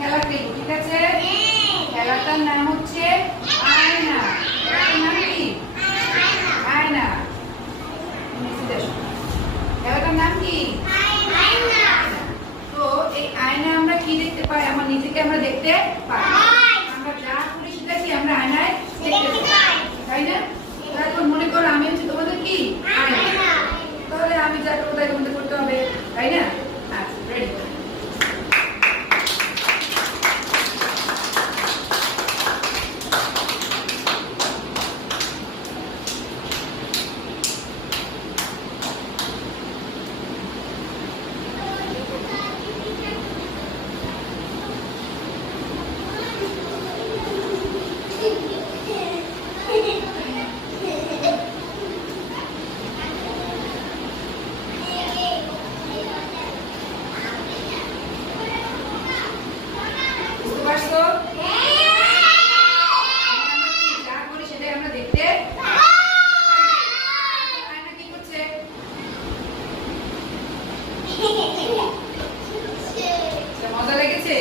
খেলা খেলবো, ঠিক আছে? খেলাটার নাম হচ্ছে আয়না। খেলাটার নাম কি? আয়না। খেলাটার নাম কি? তো এই আয়না আমরা কি দেখতে পাই? আমার নিজেকে আমরা দেখতে পাই। আমরা যা করি সেটা কি আমরা আয়নায় দেখতে পাই, তাই না? এখন মনে করো আমি হচ্ছে তোমাদের কি আয়না, তাহলে আমি যা করবো তাই তোমাদের করতে হবে, তাই না? আচ্ছা, রেডি। বুঝতে পারছো? যা করি সেটাই আমরা দেখতে আয়না কি করছে? মজা লেগেছে?